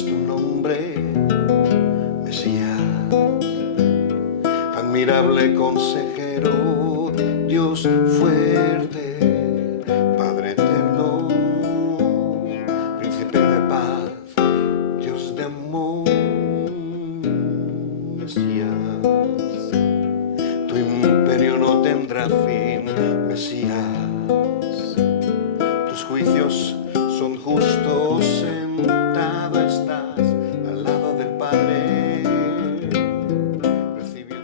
es tu nombre, Mesías, admirable consejero, Dios fuerte, Padre eterno, príncipe de paz, Dios de amor, Mesías, tu imperio no tendrá fin, Mesías, tus juicios son justos, sentado estás al lado del Padre, recibiendo...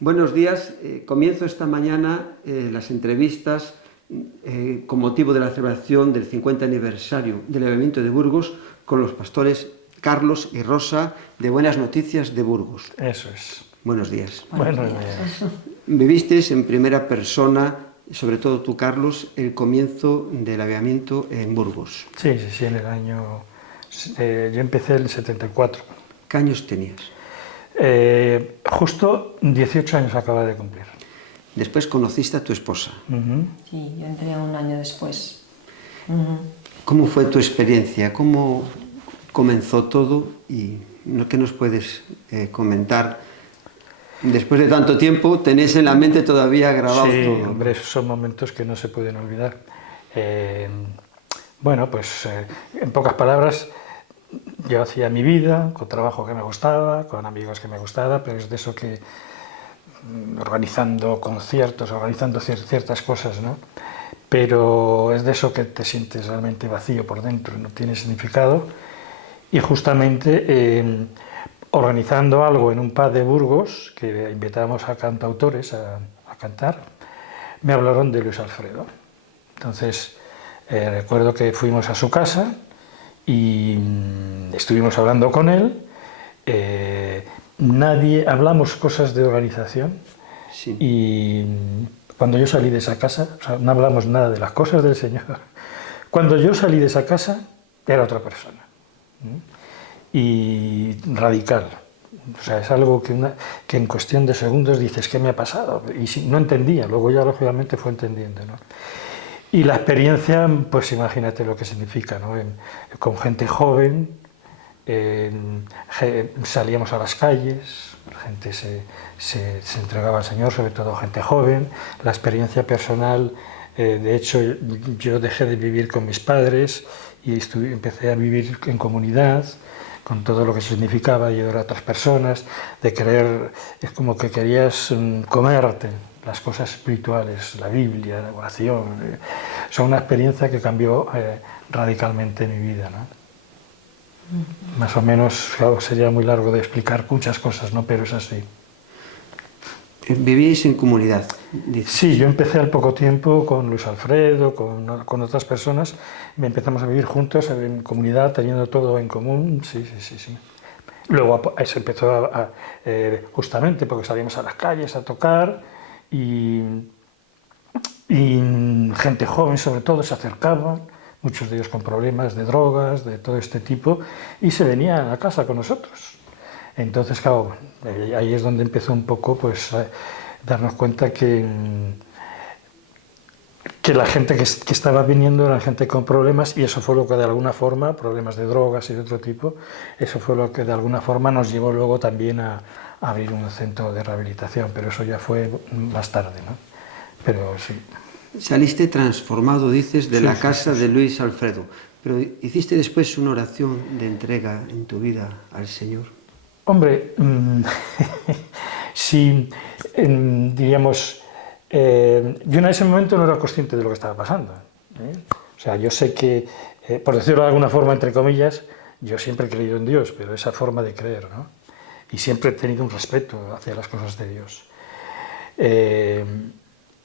Buenos días, comienzo esta mañana las entrevistas con motivo de la celebración del 50 aniversario del Avivamiento de Burgos con los pastores Carlos y Rosa de Buenas Noticias de Burgos. Eso es. Buenos días. Buenos días. Vivisteis en primera persona, sobre todo tú, Carlos, el comienzo del avivamiento en Burgos. Sí, en el año... yo empecé en el 74. ¿Qué años tenías? Justo 18 años acaba de cumplir. Después conociste a tu esposa. Sí, yo entré un año después. ¿Cómo fue tu experiencia? ¿Cómo comenzó todo? ¿Y qué nos puedes comentar? Después de tanto tiempo, tenés en la mente todavía grabado sí, todo. Hombre, esos son momentos que no se pueden olvidar. Bueno, pues en pocas palabras, yo hacía mi vida con trabajo que me gustaba, con amigos que me gustaba, pero es de eso que organizando conciertos, organizando ciertas cosas, ¿no? Pero es de eso que te sientes realmente vacío por dentro, no tiene significado. Y justamente organizando algo en un pub de Burgos, que invitábamos a cantautores a cantar, me hablaron de Luis Alfredo. Entonces recuerdo que fuimos a su casa y estuvimos hablando con él. Hablamos cosas de organización, sí. Y cuando yo salí de esa casa, o sea, no hablamos nada de las cosas del Señor. Cuando yo salí de esa casa, era otra persona. Y radical. O sea, es algo que en cuestión de segundos dices, ¿qué me ha pasado? Y si, no entendía, luego ya lógicamente fue entendiendo, ¿no? Y la experiencia, pues imagínate lo que significa, ¿no? Con gente joven, salíamos a las calles, la gente se entregaba al Señor, sobre todo gente joven. La experiencia personal, de hecho, yo dejé de vivir con mis padres y empecé a vivir en comunidad, con todo lo que significaba ayudar a otras personas, de querer, es como que querías comerte las cosas espirituales, la Biblia, la oración. Son una experiencia que cambió radicalmente mi vida, ¿no? Más o menos, claro, sería muy largo de explicar muchas cosas, ¿no? Pero es así. ¿Vivíais en comunidad? Dices. Sí, yo empecé al poco tiempo con Luis Alfredo, con otras personas, empezamos a vivir juntos en comunidad, teniendo todo en común, sí. Luego eso empezó justamente porque salíamos a las calles a tocar y gente joven sobre todo se acercaba, muchos de ellos con problemas de drogas, de todo este tipo, y se venían a casa con nosotros. Entonces, claro, ahí es donde empezó un poco pues, a darnos cuenta que la gente que estaba viniendo era gente con problemas, y eso fue lo que de alguna forma, problemas de drogas y de otro tipo, eso fue lo que de alguna forma nos llevó luego también a abrir un centro de rehabilitación, pero eso ya fue más tarde, ¿no? Pero sí. Saliste transformado, dices, de la casa de Luis Alfredo, pero ¿hiciste después una oración de entrega en tu vida al Señor? Hombre, sí, diríamos, yo en ese momento no era consciente de lo que estaba pasando. O sea, yo sé que, por decirlo de alguna forma, entre comillas, yo siempre he creído en Dios, pero esa forma de creer, ¿no? Y siempre he tenido un respeto hacia las cosas de Dios.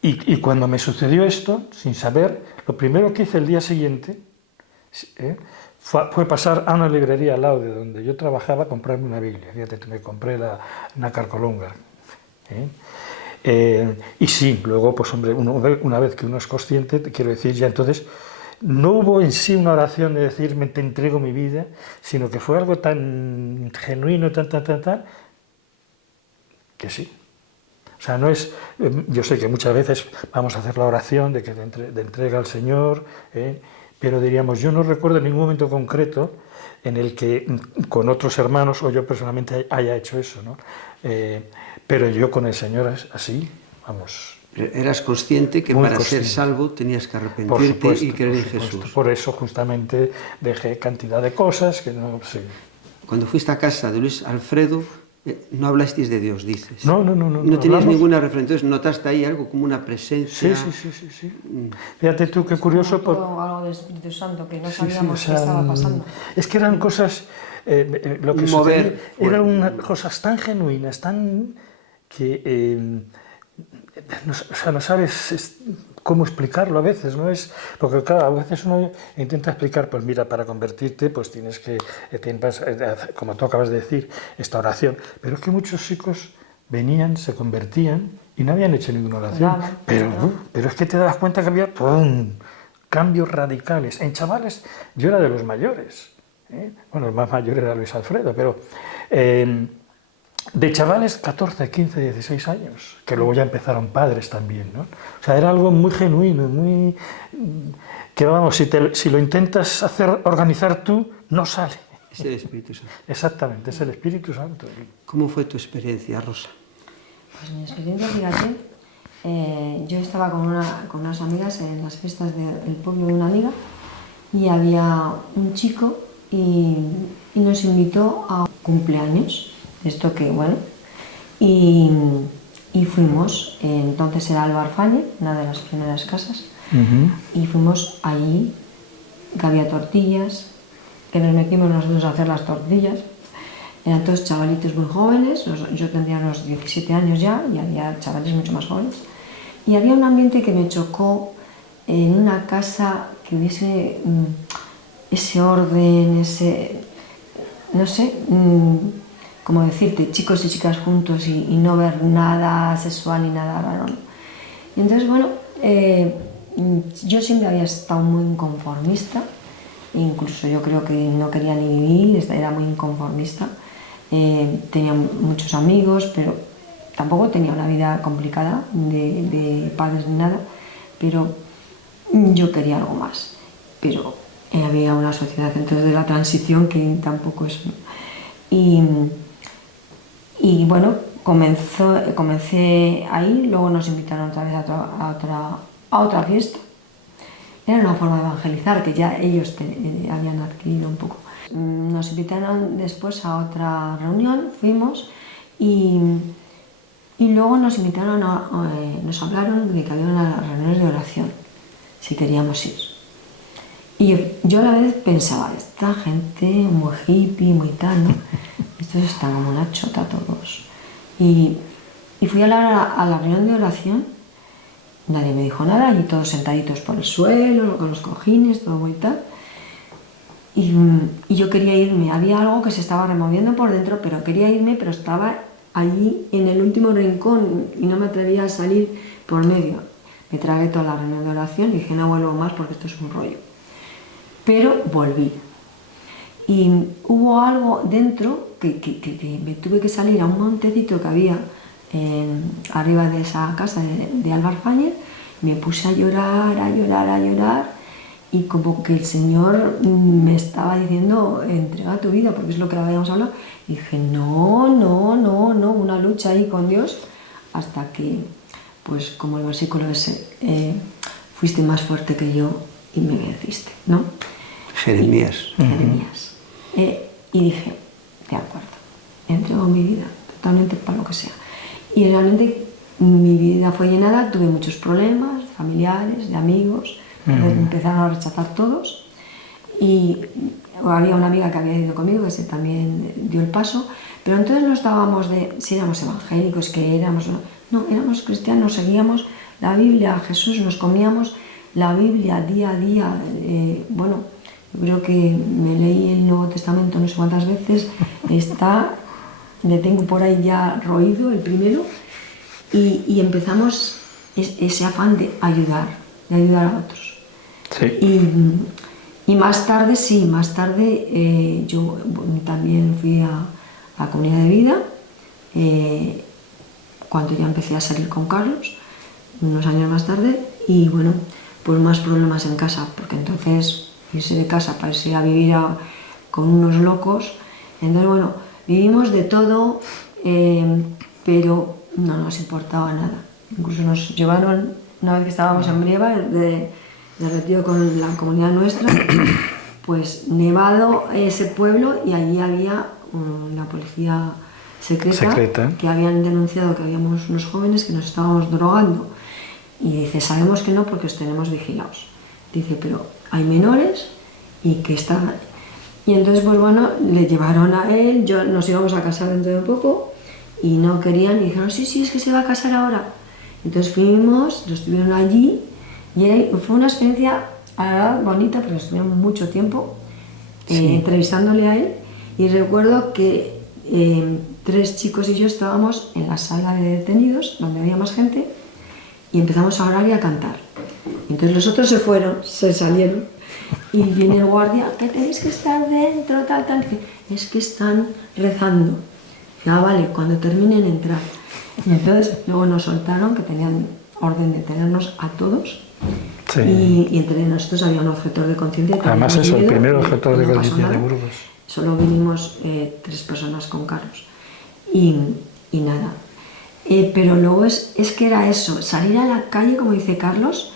Y cuando me sucedió esto, sin saber, lo primero que hice el día siguiente fue pasar a una librería al lado de donde yo trabajaba a comprarme una Biblia. Fíjate, me compré la Nácar Colunga. Y sí, luego, pues hombre, una vez que uno es consciente, te quiero decir, ya entonces, no hubo en sí una oración de decirme te entrego mi vida, sino que fue algo tan genuino, tan, que sí. O sea, no es, yo sé que muchas veces vamos a hacer la oración de que de entrega al Señor, pero diríamos, yo no recuerdo en ningún momento concreto en el que con otros hermanos o yo personalmente haya hecho eso, ¿no? Pero yo con el Señor así, vamos. Eras consciente que para ser salvo tenías que arrepentirte y creer en Jesús. Por eso justamente dejé cantidad de cosas que no sé. Cuando fuiste a casa de Luis Alfredo, no hablasteis de Dios, dices. No tenías ninguna referencia. Entonces notaste ahí algo como una presencia. Sí. Fíjate tú qué curioso. Algo del Espíritu Santo que no sabíamos qué estaba pasando. Es que eran cosas, lo que sucedía, eran unas cosas tan genuinas, tan que no sabes cómo explicarlo a veces, ¿no? Porque claro, a veces uno intenta explicar, pues mira, para convertirte pues tienes que, como tú acabas de decir, esta oración, pero es que muchos chicos venían, se convertían y no habían hecho ninguna oración, pero es que te das cuenta que había cambios radicales. En chavales, yo era de los mayores, bueno, el más mayor era Luis Alfredo, pero de chavales 14, 15, 16 años, que luego ya empezaron padres también, ¿no? O sea, era algo muy genuino, muy... que vamos, si lo intentas organizar tú, no sale. Es el Espíritu Santo. Exactamente, es el Espíritu Santo. ¿Cómo fue tu experiencia, Rosa? Pues mi experiencia, fíjate, yo estaba con unas amigas en las fiestas del pueblo de una amiga y había un chico y nos invitó a un cumpleaños. Esto que, bueno, y fuimos, entonces era Alba Arfañe, una de las primeras casas, y fuimos allí, que había tortillas, que nos metimos nosotros a hacer las tortillas, eran todos chavalitos muy jóvenes, yo tendría unos 17 años ya, y había chavales mucho más jóvenes, y había un ambiente que me chocó en una casa que hubiese ese orden, ese, no sé, como decirte, chicos y chicas juntos y no ver nada sexual ni nada raro. Y entonces, bueno, yo siempre había estado muy inconformista, incluso yo creo que no quería ni vivir, era muy inconformista. Tenía muchos amigos, pero tampoco tenía una vida complicada de padres ni nada, pero yo quería algo más. Pero había una sociedad entonces de la transición que tampoco es... Y bueno, comencé ahí, luego nos invitaron otra vez a otra fiesta. Era una forma de evangelizar que ya ellos habían adquirido un poco. Nos invitaron después a otra reunión, fuimos y luego nos invitaron, nos hablaron de que había unas reuniones de oración, si queríamos ir. Y yo a la vez pensaba, esta gente muy hippie, muy tal, ¿no? Estos están como una chota todos. Y fui a la reunión de oración, nadie me dijo nada, y todos sentaditos por el suelo, con los cojines, todo muy tal. Y yo quería irme, había algo que se estaba removiendo por dentro, pero quería irme, pero estaba allí en el último rincón y no me atrevía a salir por medio. Me tragué toda la reunión de oración y dije, no vuelvo más porque esto es un rollo. Pero volví. Y hubo algo dentro que me tuve que salir a un montecito que había arriba de esa casa de Alba Arfañe. Me puse a llorar y como que el Señor me estaba diciendo, entrega tu vida, porque es lo que habíamos hablado. Y dije, no, una lucha ahí con Dios, hasta que, pues como el versículo ese, fuiste más fuerte que yo y me venciste, ¿no? Jeremías. Y dije, de acuerdo, entrego mi vida totalmente para lo que sea. Y realmente mi vida fue llenada, tuve muchos problemas familiares, de amigos, me empezaron a rechazar todos. Y había una amiga que había ido conmigo, que también dio el paso, pero entonces no estábamos de si éramos evangélicos, que éramos... No, éramos cristianos, seguíamos la Biblia, a Jesús, nos comíamos la Biblia día a día. Bueno, yo creo que me leí el Nuevo Testamento no sé cuántas veces, le tengo por ahí ya roído el primero, y empezamos ese afán de ayudar a otros. Sí. Y más tarde, yo también fui a la Comunidad de Vida, cuando ya empecé a salir con Carlos, unos años más tarde, y bueno, pues más problemas en casa, porque entonces irse de casa para irse a vivir con unos locos. Entonces, bueno, vivimos de todo, pero no nos importaba nada. Incluso nos llevaron, una vez que estábamos en Brieva, de retiro con la comunidad nuestra, pues nevado ese pueblo, y allí había la policía secreta que habían denunciado que habíamos unos jóvenes que nos estábamos drogando. Y dice, sabemos que no porque os tenemos vigilados. Dice, pero hay menores y que están... Y entonces, pues bueno, le llevaron a él, nos íbamos a casar dentro de poco y no querían, y dijeron, sí, es que se va a casar ahora. Entonces fuimos, lo estuvieron allí y fue una experiencia, la verdad, bonita, porque estuvimos mucho tiempo entrevistándole a él, y recuerdo que 3 chicos y yo estábamos en la sala de detenidos, donde había más gente, y empezamos a orar y a cantar. Entonces los otros se salieron, y viene el guardia, que tenéis que estar dentro, tal, es que están rezando. Ya vale, cuando terminen entrar. Y entonces luego nos soltaron, que tenían orden de tenernos a todos, y entre nosotros había un objetor de conciencia. Además es el primer objetor de conciencia de Burgos. Solo vinimos 3 personas con Carlos. Y nada. Pero luego es que era eso, salir a la calle, como dice Carlos,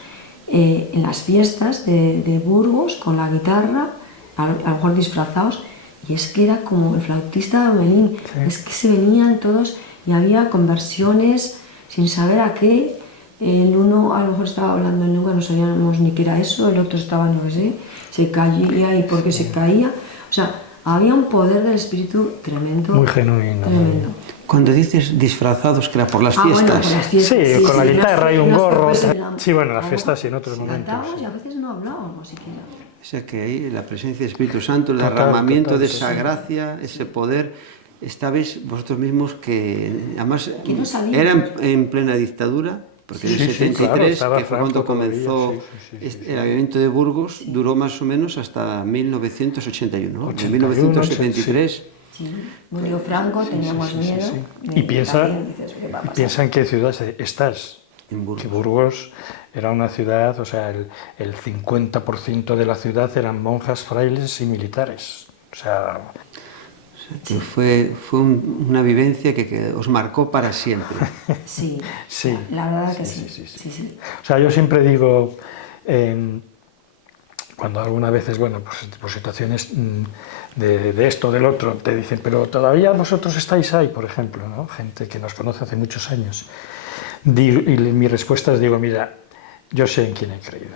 en las fiestas de Burgos, con la guitarra, a lo mejor disfrazados, y es que era como el flautista de Amelín, es que se venían todos y había conversiones sin saber a qué. El uno a lo mejor estaba hablando en lengua, no sabíamos ni qué era eso, el otro estaba, no sé, se caía y porque se caía. O sea, había un poder del espíritu tremendo. Muy genuino. Tremendo. Cuando dices disfrazados, que era por las fiestas. Bueno, por las fiestas. Sí, con la guitarra y un gorro. Sí, bueno, en las Claro, fiestas y en otros momentos. Cantábamos y a veces no hablábamos siquiera. O sea que ahí la presencia del Espíritu Santo, el Total, derramamiento total, de sí, esa sí. gracia, ese poder, estabais vosotros mismos que además Que no salíamos. era en plena dictadura, porque en el Sí, sí, 73, claro, estaba que fue cuando Franco todavía, comenzó sí. el avivamiento de Burgos, duró más o menos hasta 1981, ¿no? En 81, 1973... Sí, murió Franco, teníamos miedo. Y piensa, También dices, ¿qué va a pasar? piensa en qué ciudad estás. En Burgos. Que Burgos era una ciudad, o sea, el 50% de la ciudad eran monjas, frailes y militares. O sea, Que fue una vivencia que os marcó para siempre. Sí, Sí. la verdad que Sí, sí. sí. Sí. O sea, yo siempre digo, cuando algunas veces, bueno, pues por situaciones de esto, del otro, te dicen, pero todavía vosotros estáis ahí, por ejemplo, ¿no? Gente que nos conoce hace muchos años. Y mi respuesta es, digo, mira, yo sé en quién he creído.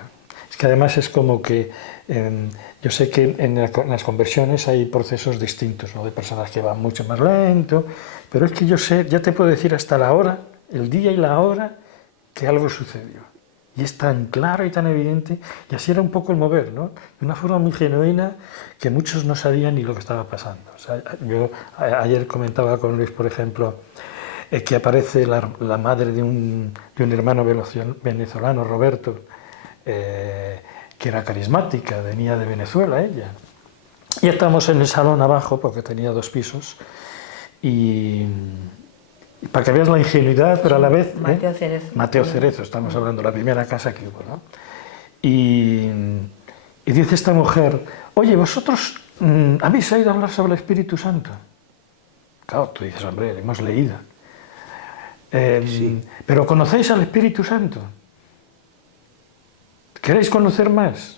Es que además es como que yo sé que en las conversiones hay procesos distintos, ¿no? De personas que van mucho más lento, pero es que yo sé, ya te puedo decir hasta la hora, el día y la hora, que algo sucedió. Y es tan claro y tan evidente, y así era un poco el mover, ¿no? De una forma muy genuina que muchos no sabían ni lo que estaba pasando. O sea, yo ayer comentaba con Luis, por ejemplo, que aparece la madre de un hermano venezolano, Roberto, que era carismática, venía de Venezuela ella. Y estábamos en el salón abajo, porque tenía 2 pisos, y para que veas la ingenuidad, pero a la vez... Mateo Cerezo. Mateo Cerezo, estamos hablando, la primera casa que hubo, ¿no? Y dice esta mujer, oye, ¿vosotros habéis oído hablar sobre el Espíritu Santo? Claro, tú dices, hombre, hemos leído. Sí. ¿Pero conocéis al Espíritu Santo? ¿Queréis conocer más?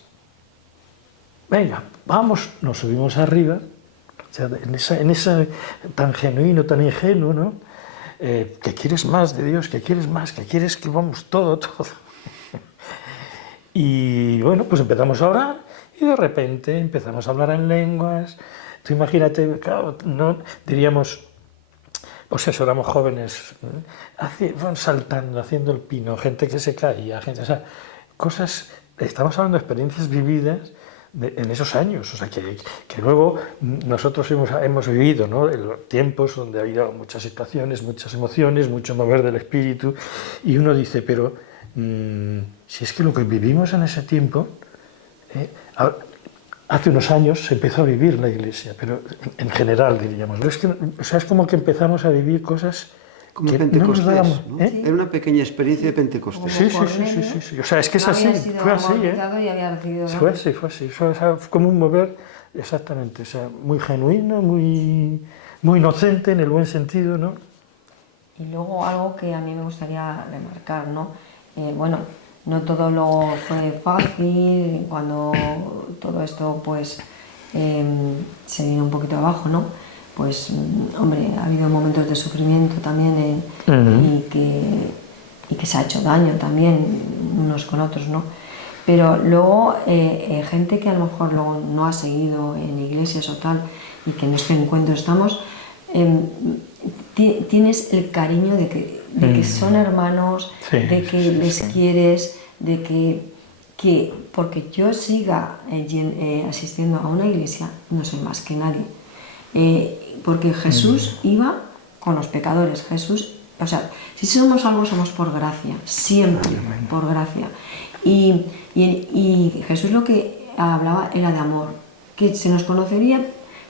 Venga, vamos, nos subimos arriba, o sea, en esa tan genuino, tan ingenuo, ¿no? Que quieres más de Dios, que quieres más, que quieres que vamos todo. Y bueno, pues empezamos a orar y de repente empezamos a hablar en lenguas. Tú imagínate, claro, no diríamos, pues eso, éramos jóvenes, van saltando, haciendo el pino, gente que se caía, gente, o sea, cosas, estamos hablando de experiencias vividas en esos años, o sea, que luego nosotros hemos vivido, ¿no? En los tiempos donde ha habido muchas situaciones, muchas emociones, mucho mover del espíritu, y uno dice, pero si es que lo que vivimos en ese tiempo, hace unos años se empezó a vivir la Iglesia, pero en general diríamos, pero es que, o sea, es como que empezamos a vivir cosas Como que Pentecostés, no nos dábamos, ¿no? ¿eh? Era una pequeña experiencia de Pentecostés. Sí, o sea, es que es así, fue así, Y había recibido, ¿no? Fue así, o sea, fue como un mover exactamente, o sea, muy genuino, muy inocente en el buen sentido, ¿no? Y luego algo que a mí me gustaría remarcar, ¿no? Bueno, no todo lo fue fácil, cuando todo esto pues se vino un poquito abajo, ¿no? Pues hombre, ha habido momentos de sufrimiento también y que se ha hecho daño también unos con otros, ¿no? Pero luego gente que a lo mejor luego no ha seguido en iglesias o tal y que en este encuentro estamos, tienes el cariño de que son hermanos, Sí, de que sí, les sí. quieres, de que porque yo siga asistiendo a una iglesia no soy más que nadie. Porque Jesús iba con los pecadores. Jesús, o sea, si somos algo somos por gracia, siempre por gracia. Y Jesús lo que hablaba era de amor, que se nos conocería,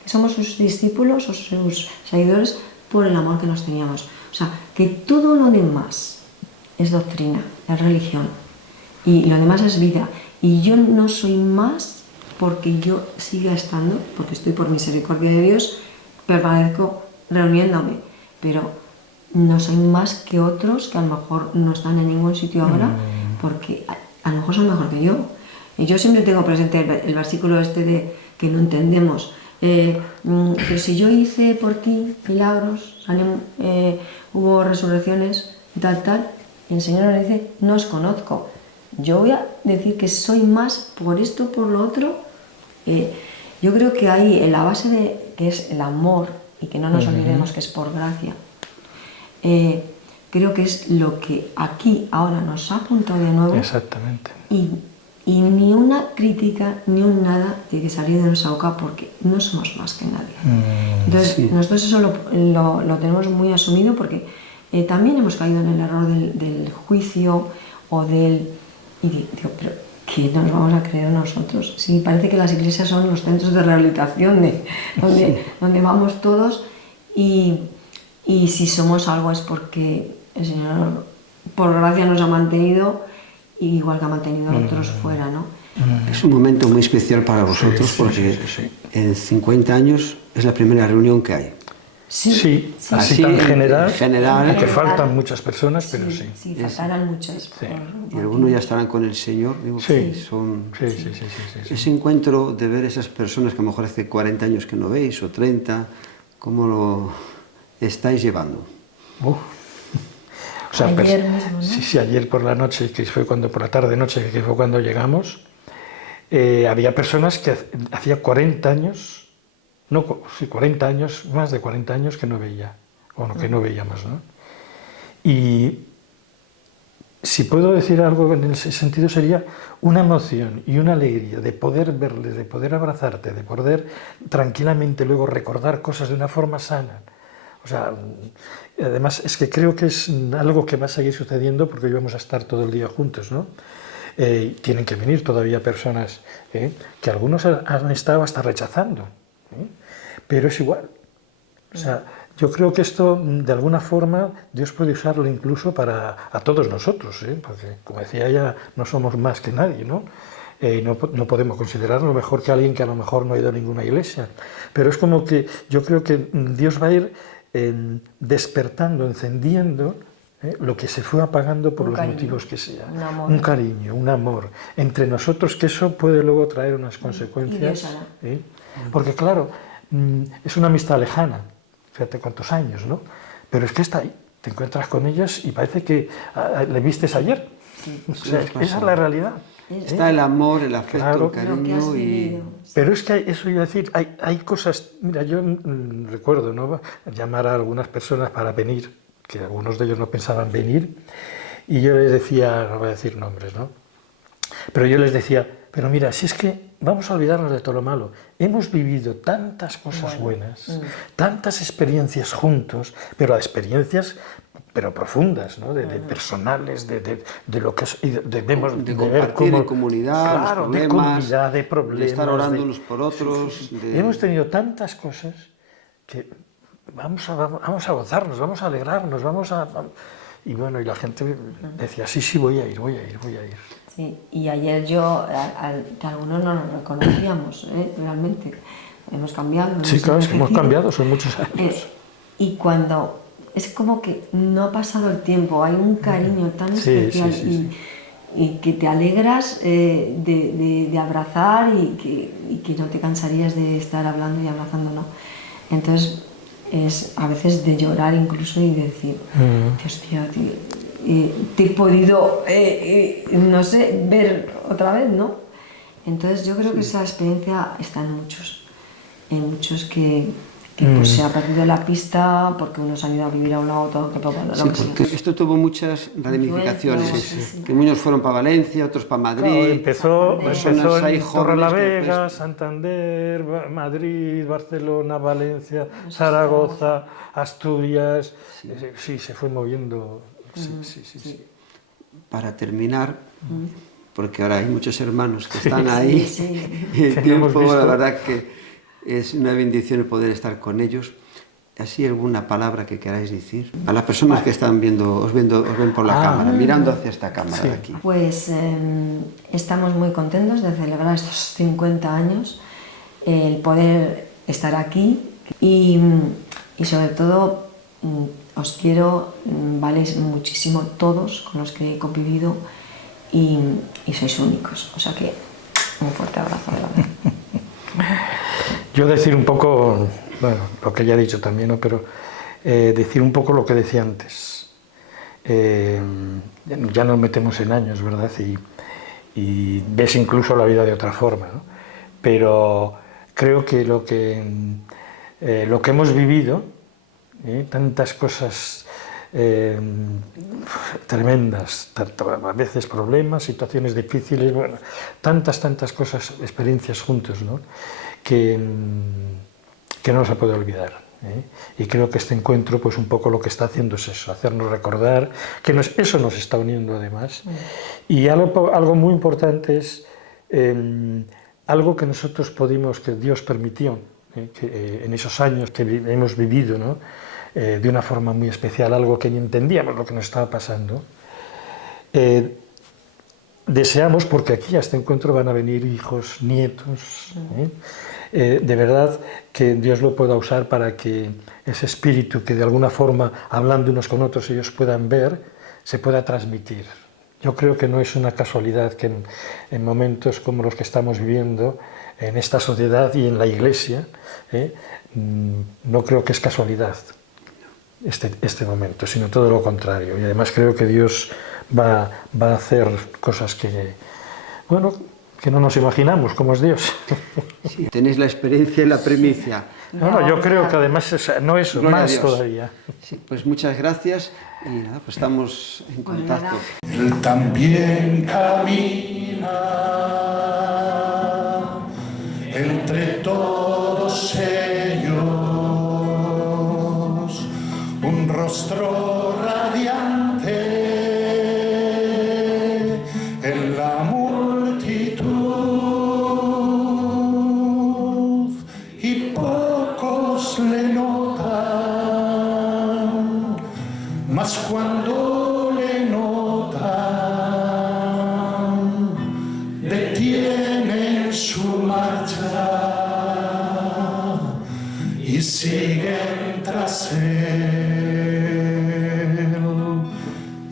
que somos sus discípulos o sus seguidores por el amor que nos teníamos. O sea, que todo lo demás es doctrina, es religión, y lo demás es vida. Y yo no soy más porque yo siga estando, porque estoy por misericordia de Dios, permanezco reuniéndome, pero no soy más que otros que a lo mejor no están en ningún sitio ahora, porque a lo mejor son mejor que yo. Y yo siempre tengo presente el versículo este de que no entendemos. Pero si yo hice por ti milagros, hubo resurrecciones, tal, y el Señor nos dice, no os conozco. Yo voy a decir que soy más por esto, por lo otro. Yo creo que ahí, en la base de que es el amor, y que no nos olvidemos que es por gracia, creo que es lo que aquí ahora nos ha apuntado de nuevo. Exactamente. Y ni una crítica, ni un nada tiene que salir de nuestra boca porque no somos más que nadie. Entonces, nosotros eso lo tenemos muy asumido porque también hemos caído en el error del juicio o del... Y digo, pero ¿qué nos vamos a creer nosotros? Sí, parece que las iglesias son los centros de rehabilitación donde vamos todos y si somos algo es porque el Señor por gracia nos ha mantenido, igual que ha mantenido a otros fuera, ¿no? Es un momento muy especial para vosotros porque en 50 años es la primera reunión que hay. Sí, así tan general, que en faltan muchas personas, pero sí. Sí, faltarán muchas. Sí. Y algunos ya estarán con el Señor. Digo, Sí. son... Sí. Ese encuentro de ver esas personas que a lo mejor hace 40 años que no veis o 30, ¿cómo lo estáis llevando? O sea, Ayer mismo, ¿no? Sí, ayer por la noche, que fue cuando, por la tarde-noche, que fue cuando llegamos, había personas que hacía 40 años, 40 años, más de 40 años que no veía, bueno, que no veíamos, ¿no? Y si puedo decir algo en ese sentido sería una emoción y una alegría de poder verles, de poder abrazarte, de poder tranquilamente luego recordar cosas de una forma sana. O sea, además es que creo que es algo que va a seguir sucediendo porque hoy vamos a estar todo el día juntos, ¿no? Tienen que venir todavía personas que algunos han estado hasta rechazando, pero es igual. O sea, yo creo que esto de alguna forma Dios puede usarlo incluso a todos nosotros, porque como decía ella, no somos más que nadie, ¿no? No podemos considerarlo mejor que alguien que a lo mejor no ha ido a ninguna iglesia, pero es como que yo creo que Dios va a ir despertando, encendiendo lo que se fue apagando por los motivos que sea. Un cariño, un amor entre nosotros, que eso puede luego traer unas consecuencias. Porque claro, es una amistad lejana, fíjate cuántos años, ¿no? Pero es que está ahí, te encuentras con ellos y parece que le vistes ayer. Sí. O sea, esa es la realidad. Está el amor, el afecto, Claro. el cariño y... Pero es que eso iba a decir, hay cosas, mira, yo recuerdo, ¿no?, llamar a algunas personas para venir, que algunos de ellos no pensaban venir, y yo les decía, no voy a decir nombres, ¿no?, pero yo les decía, pero mira, si es que vamos a olvidarnos de todo lo malo, hemos vivido tantas cosas buenas, tantas experiencias juntos, pero experiencias profundas, ¿no?, de personales, de lo que debemos de ver compartir cómo, en comunidad, claro, los problemas, de problemas, de estar orando unos por otros. Hemos tenido tantas cosas que vamos a gozarnos, vamos a alegrarnos, y bueno, y la gente decía, sí, voy a ir. Sí, y ayer que algunos no nos reconocíamos, realmente. Hemos cambiado. Sí, claro, es que hemos envejecido. cambiado, son muchos años. Y cuando es como que no ha pasado el tiempo, hay un cariño tan Sí, especial sí, sí, sí. y que te alegras de abrazar y que no te cansarías de estar hablando y abrazando, ¿no? Entonces es a veces de llorar incluso y de decir, Dios mío, te he podido, no sé, ver otra vez, ¿no? Entonces yo creo que esa experiencia está en muchos que pues se ha perdido la pista porque unos han ido a vivir a un lado, otro que lo Sí, que sea. porque esto tuvo muchas ramificaciones. Influencias, Que unos fueron para Valencia, otros para Madrid. Claro, empezó personas ahí en jóvenes Torrelavega, que, pues, Santander, Madrid, Barcelona, Valencia, Zaragoza, Asturias. Sí, se fue moviendo. Sí. para terminar, porque ahora hay muchos hermanos que están ahí, Sí. y el Que no hemos tiempo, visto. la verdad que es una bendición el poder estar con ellos. ¿Así alguna palabra que queráis decir? A las personas que están viendo, os ven por la cámara, mirando hacia esta cámara de aquí. Pues estamos muy contentos de celebrar estos 50 años, el poder estar aquí y sobre todo os quiero, valéis muchísimo todos con los que he convivido y sois únicos, o sea que un fuerte abrazo de verdad. Yo decir un poco, bueno, lo que ya he dicho también, ¿no? Pero decir un poco lo que decía antes. Ya nos metemos en años, ¿verdad? Y ves incluso la vida de otra forma, ¿no? Pero creo que lo que hemos vivido, tantas cosas tremendas, a veces problemas, situaciones difíciles, bueno, tantas cosas, experiencias juntos, ¿no? que no se puede olvidar. Y creo que este encuentro, pues un poco lo que está haciendo es eso, hacernos recordar, que eso nos está uniendo además. Y algo muy importante es algo que nosotros pudimos, que Dios permitió, que en esos años que hemos vivido, ¿no? De una forma muy especial, algo que ni entendíamos lo que nos estaba pasando. Deseamos, porque aquí a este encuentro van a venir hijos, nietos, de verdad que Dios lo pueda usar para que ese espíritu que de alguna forma, hablando unos con otros, ellos puedan ver, se pueda transmitir. Yo creo que no es una casualidad que en momentos como los que estamos viviendo, en esta sociedad y en la Iglesia, no creo que es casualidad este momento, sino todo lo contrario. Y además creo que Dios va a hacer cosas que no nos imaginamos, como es Dios. Sí, tenéis la experiencia y la primicia. No, yo creo que además no eso, Gloria a más Dios. todavía. Sí, pues muchas gracias y nada, pues estamos en contacto. Él también camina entre todos ellos, un rostro radiante en la multitud y pocos le notan, mas cuando le notan, detienen su marcha y siguen tras él.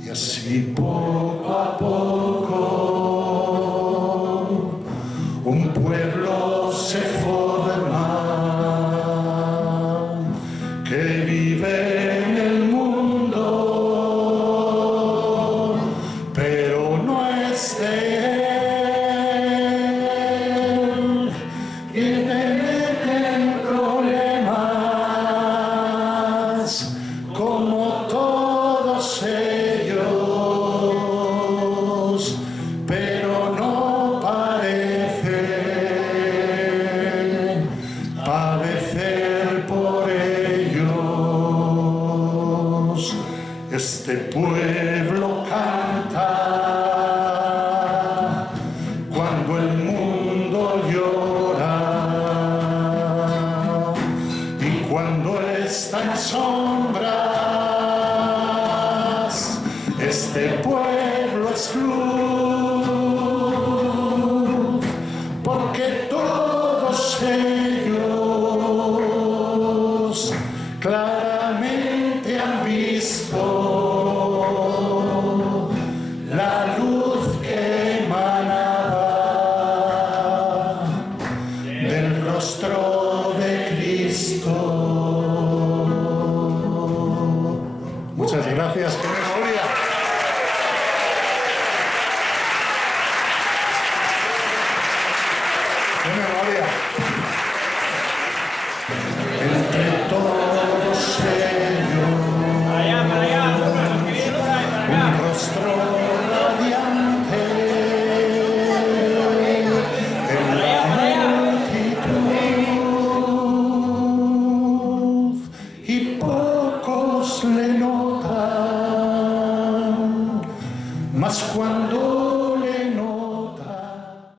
Y así poco a poco un pueblo se forma que vive en el mundo, pero no es de él. Tienen problemas como todos ellos, pero no parece padecer por ellos. Este pueblo canta cuando el mundo llora y cuando está en sombras. Este pueblo es luz Clara